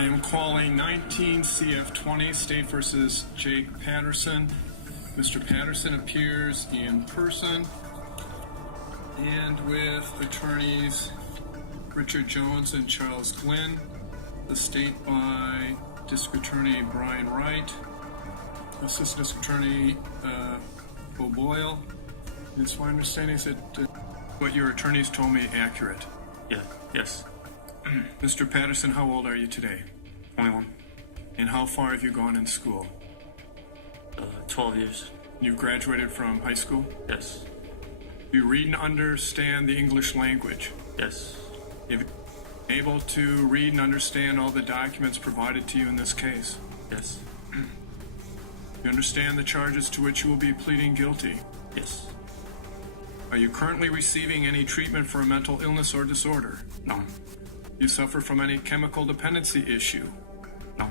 I am calling 19 CF20 State versus Jake Patterson. Mr. Patterson appears in person and with attorneys Richard Jones and Charles Glynn. The state by District Attorney Brian Wright, Assistant District Attorney O'Boyle. It's my understanding is that what your attorneys told me accurate. Yes. Mr. Patterson, how old are you today? 21. And how far have you gone in school? 12 years. You graduated from high school? Yes. You read and understand the English language? Yes. Have you been able to read and understand all the documents provided to you in this case? Yes. You understand the charges to which you will be pleading guilty? Yes. Are you currently receiving any treatment for a mental illness or disorder? No. You suffer from any chemical dependency issue? No.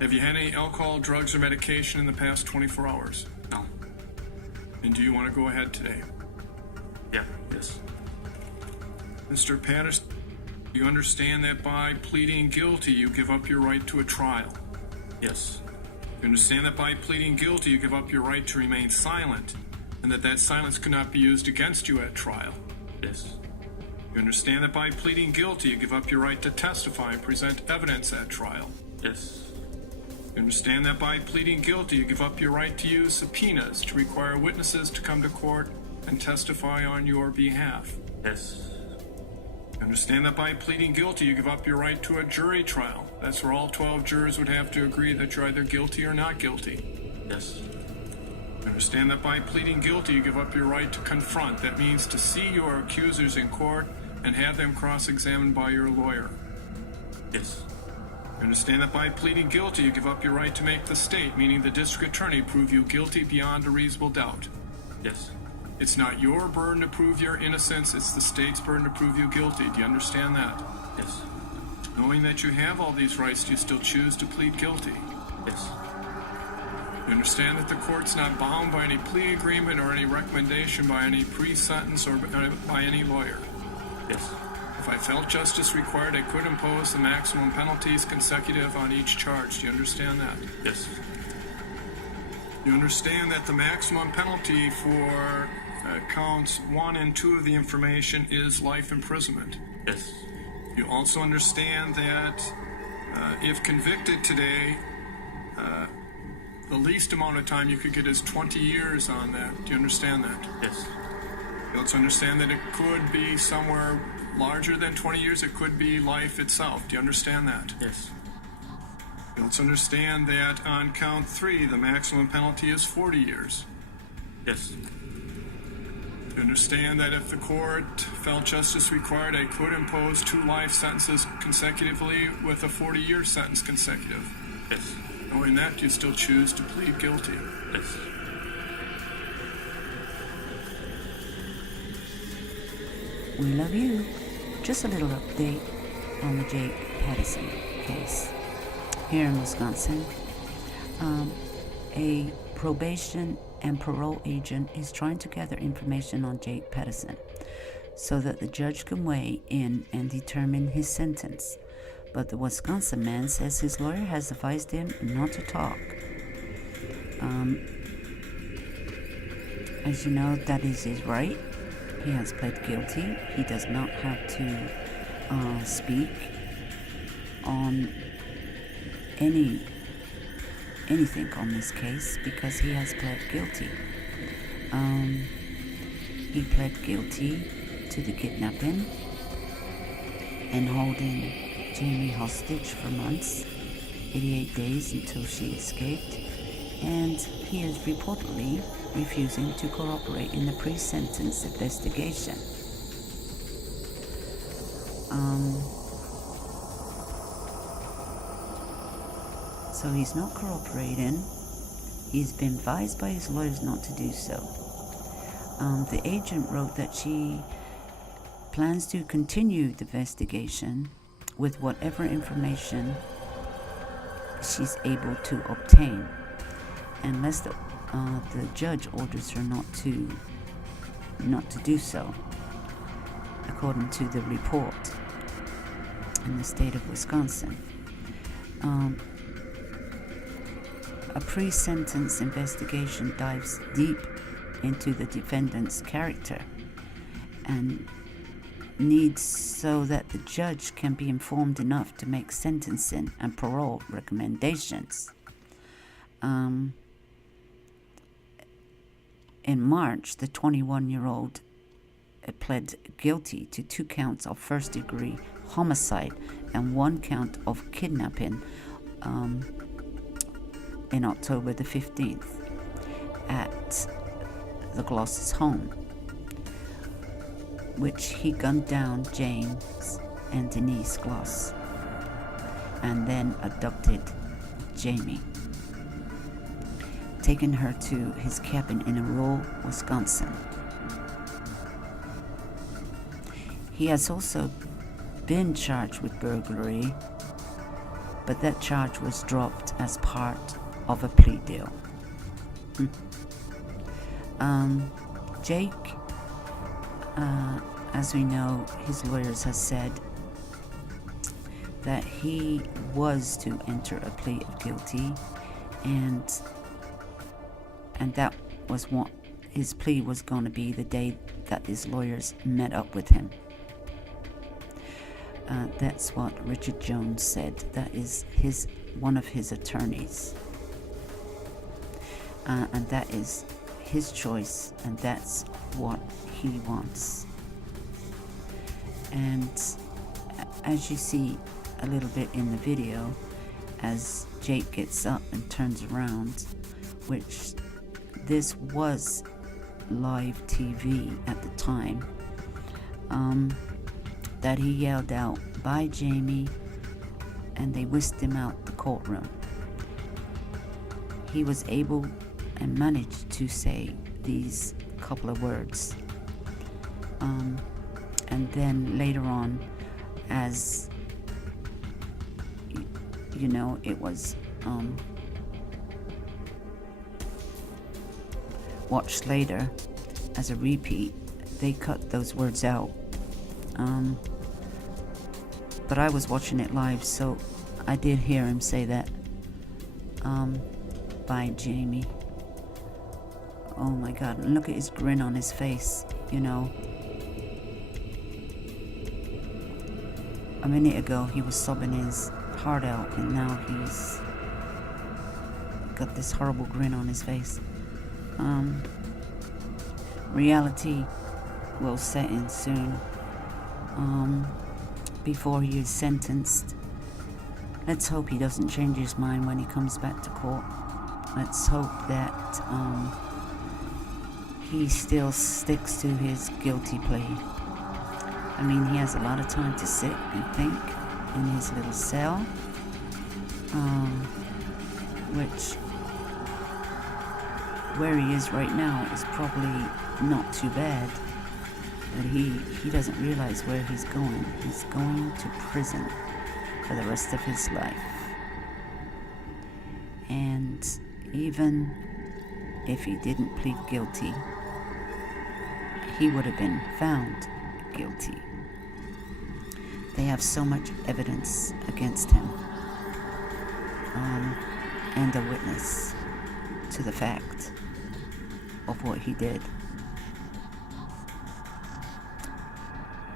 Have you had any alcohol, drugs, or medication in the past 24 hours? No. And do you want to go ahead today? Yes. Mr. Patterson, do you understand that by pleading guilty, you give up your right to a trial? Yes. You understand that by pleading guilty, you give up your right to remain silent, and that silence could not be used against you at trial? Yes. You understand that by pleading guilty, you give up your right to testify and present evidence at trial? Yes. You understand that by pleading guilty, you give up your right to use subpoenas to require witnesses to come to court and testify on your behalf? Yes. You understand that by pleading guilty, you give up your right to a jury trial? That's where all 12 jurors would have to agree that you're either guilty or not guilty? Yes. You understand that by pleading guilty, you give up your right to confront. That means to see your accusers in court and have them cross-examined by your lawyer? Yes. You understand that by pleading guilty, you give up your right to make the state, meaning the district attorney, prove you guilty beyond a reasonable doubt? Yes. It's not your burden to prove your innocence, it's the state's burden to prove you guilty. Do you understand that? Yes. Knowing that you have all these rights, do you still choose to plead guilty? Yes. You understand that the court's not bound by any plea agreement or any recommendation by any pre-sentence or by any lawyer? Yes. If I felt justice required, I could impose the maximum penalties consecutive on each charge. Do you understand that? Yes. You understand that the maximum penalty for counts 1 and 2 of the information is life imprisonment? Yes. You also understand that if convicted today, the least amount of time you could get is 20 years on that. Do you understand that? Yes. You also understand that it could be somewhere larger than 20 years. It could be life itself. Do you understand that? Yes. You also understand that on count 3, the maximum penalty is 40 years. Yes. You understand that if the court felt justice required, I could impose 2 life sentences consecutively with a 40-year sentence consecutive? Yes. Knowing that, you still choose to plead guilty? Yes. We love you. Just a little update on the Jake Patterson case. Here in Wisconsin, a probation and parole agent is trying to gather information on Jake Patterson so that the judge can weigh in and determine his sentence. But the Wisconsin man says his lawyer has advised him not to talk. As you know, that is his right. He has pled guilty. He does not have to speak on anything on this case because he has pled guilty. He pled guilty to the kidnapping and holding Jamie hostage for months, 88 days until she escaped, and he is reportedly refusing to cooperate in the pre-sentence investigation. So he's not cooperating. He's been advised by his lawyers not to do so. The agent wrote that she plans to continue the investigation with whatever information she's able to obtain, unless the judge orders her not to do so, according to the report. in the state of Wisconsin. A pre-sentence investigation dives deep into the defendant's character and needs so that the judge can be informed enough to make sentencing and parole recommendations. In March, the 21-year-old pled guilty to 2 counts of first-degree homicide and 1 count of kidnapping in October the 15th at the Glosses home, which he gunned down James and Denise Gloss and then abducted Jamie, taking her to his cabin in Aurora, Wisconsin. He has also been charged with burglary, but that charge was dropped as part of a plea deal. Jake, as we know, his lawyers have said that he was to enter a plea of guilty, and that was what his plea was going to be, the day that his lawyers met up with him. That's what Richard Jones said. That is one of his attorneys, and that is his choice, and that's what he wants. And as you see a little bit in the video, as Jake gets up and turns around, which this was live TV at the time, that he yelled out, "Bye, Jamie," and they whisked him out the courtroom. He was able and managed to say these couple of words. And then later on, as you know, it was watched later as a repeat, they cut those words out. But I was watching it live, so I did hear him say that. Bye, Jamie. Oh my God, and look at his grin on his face, you know. A minute ago, he was sobbing his heart out, and now he's got this horrible grin on his face. Reality will set in soon, before he is sentenced. Let's hope he doesn't change his mind when he comes back to court. Let's hope that he still sticks to his guilty plea. I mean, he has a lot of time to sit and think in his little cell, which, where he is right now, is probably not too bad. But he doesn't realize where he's going. He's going to prison for the rest of his life. And even if he didn't plead guilty, he would have been found guilty. They have so much evidence against him, and a witness to the fact of what he did.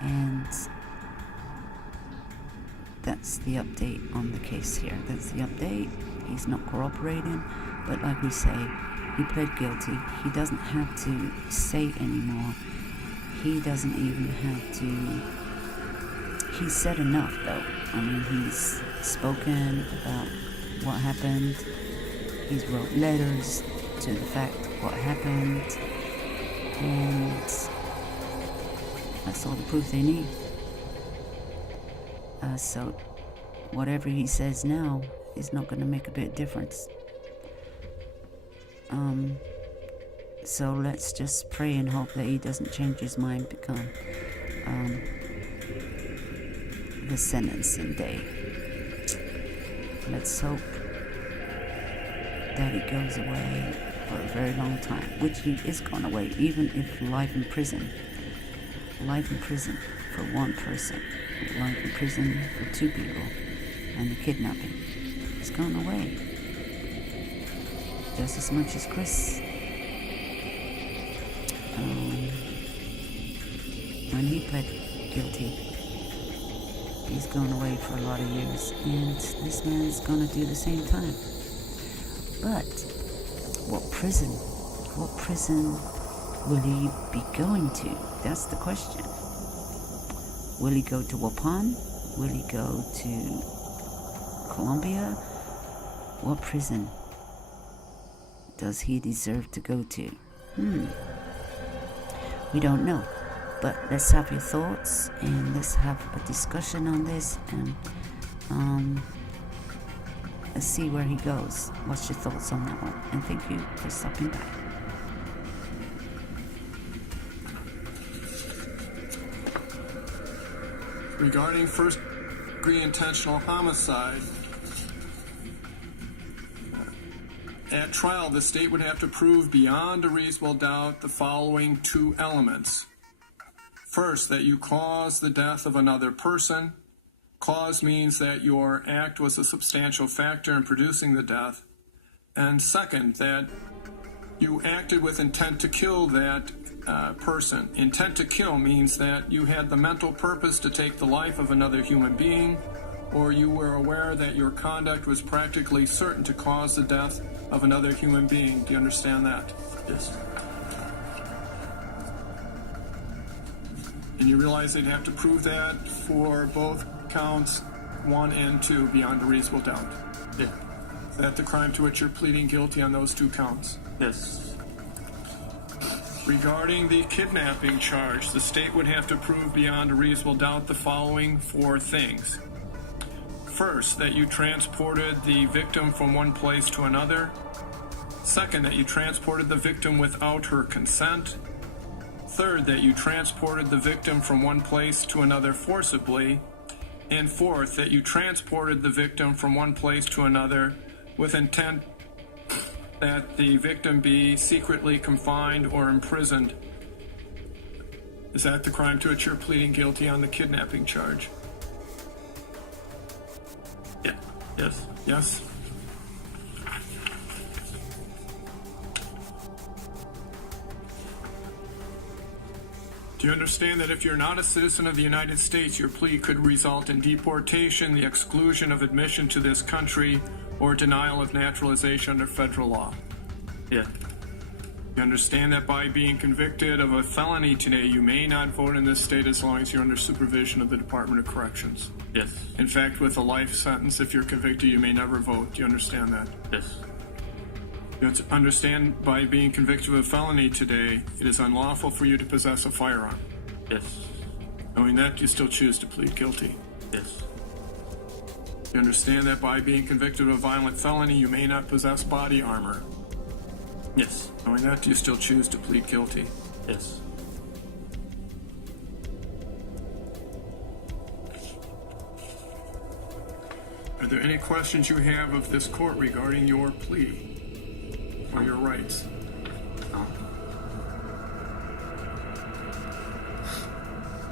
And that's the update on the case here. That's the update. He's not cooperating, but like we say, he pled guilty. He doesn't have to say anymore. He doesn't even have to. He's said enough, though. I mean, he's spoken about what happened. He's wrote letters to the fact of what happened, and that's all the proof they need. So whatever he says now is not going to make a bit of difference. So let's just pray and hope that he doesn't change his mind become the sentencing day. Let's hope that he goes away for a very long time, which he is going away, even if life in prison for one person, life in prison for two people, and the kidnapping. He's gone away. Just as much as Chris. When he pled guilty, he's gone away for a lot of years, and this man's gonna do the same time. But what prison will he be going to? That's the question. Will he go to Waupun? Will he go to Colombia? What prison does he deserve to go to? We don't know. But let's have your thoughts and let's have a discussion on this, and let's see where he goes. What's your thoughts on that one? And thank you for stopping by. Regarding first-degree intentional homicide, at trial, the state would have to prove beyond a reasonable doubt the following two elements. First, that you caused the death of another person. Cause means that your act was a substantial factor in producing the death. And second, that you acted with intent to kill that person. Intent to kill means that you had the mental purpose to take the life of another human being, or you were aware that your conduct was practically certain to cause the death of another human being. Do you understand that? Yes. And you realize they'd have to prove that for both counts 1 and 2 beyond a reasonable doubt. Yeah. Is that the crime to which you're pleading guilty on those 2 counts? Yes. Regarding the kidnapping charge, the state would have to prove beyond a reasonable doubt the following 4 things. First, that you transported the victim from one place to another. Second, that you transported the victim without her consent. Third, that you transported the victim from one place to another forcibly. And fourth, that you transported the victim from one place to another with intent that the victim be secretly confined or imprisoned. Is that the crime to which you're pleading guilty on the kidnapping charge? Yeah. Yes. Yes? Do you understand that if you're not a citizen of the United States, your plea could result in deportation, the exclusion of admission to this country, or denial of naturalization under federal law? Yeah. You understand that by being convicted of a felony today, you may not vote in this state as long as you're under supervision of the Department of Corrections. Yes. In fact, with a life sentence, if you're convicted, you may never vote. Do you understand that? Yes. You have to understand by being convicted of a felony today, it is unlawful for you to possess a firearm. Yes. Knowing that, you still choose to plead guilty. Yes. You understand that by being convicted of a violent felony, you may not possess body armor. Yes. Knowing that, you still choose to plead guilty. Yes. Are there any questions you have of this court regarding your plea or your rights? No.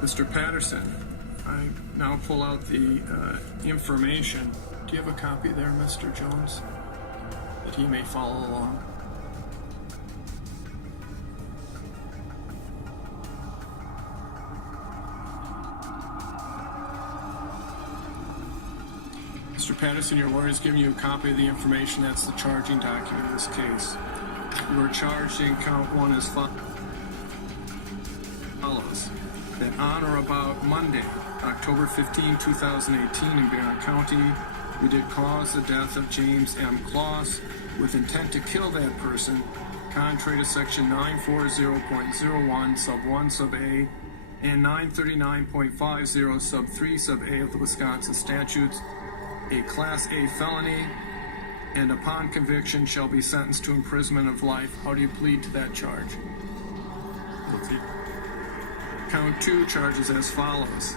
Mr. Patterson, I now pull out the information. Do you have a copy there, Mr. Jones, that he may follow along? Mr. Patterson, your lawyer has given you a copy of the information. That's the charging document in this case. You are charged in count 1 as follows. That on or about Monday, October 15, 2018, in Barron County, you did cause the death of James M. Kloss with intent to kill that person, contrary to Section 940.01, Sub 1, Sub A, and 939.50, Sub 3, Sub A of the Wisconsin statutes, a Class A felony, and upon conviction shall be sentenced to imprisonment of life. How do you plead to that charge? Guilty. Count 2 charges as follows.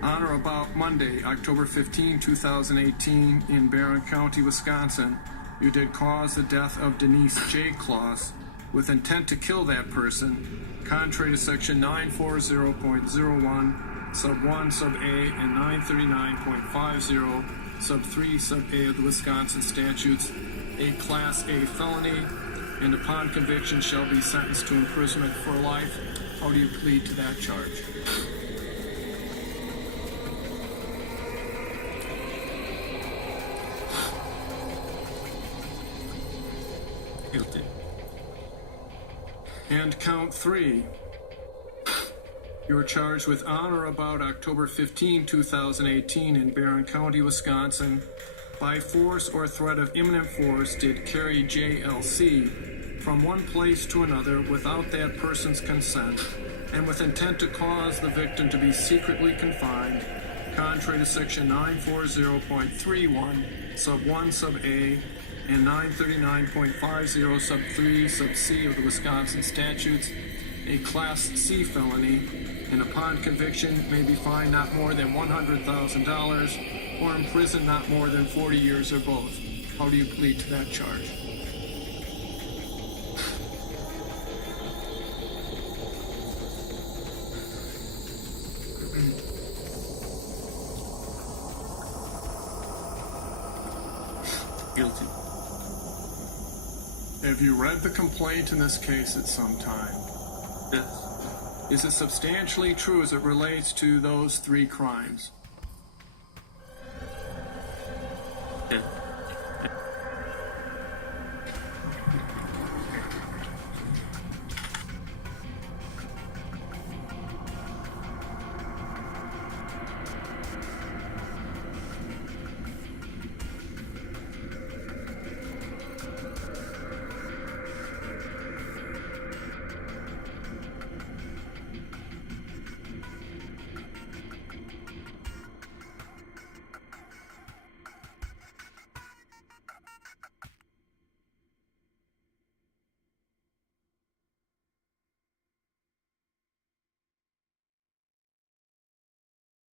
On or about Monday, October 15, 2018, in Barron County, Wisconsin, you did cause the death of Denise J. Kloss with intent to kill that person, contrary to Section 940.01, sub 1, sub A, and 939.50, sub 3, sub A of the Wisconsin statutes, a Class A felony, and upon conviction shall be sentenced to imprisonment for life. How do you plead to that charge? Guilty. And count 3. You are charged with on or about October 15, 2018 in Barron County, Wisconsin. By force or threat of imminent force did carry JLC from one place to another without that person's consent and with intent to cause the victim to be secretly confined, contrary to section 940.31, sub 1, sub A, and 939.50, sub 3, sub C of the Wisconsin statutes, a Class C felony, and upon conviction may be fined not more than $100,000 or imprisoned not more than 40 years or both. How do you plead to that charge? Guilty. Have you read the complaint in this case at some time? Yes. Is it substantially true as it relates to those 3 crimes? Yeah.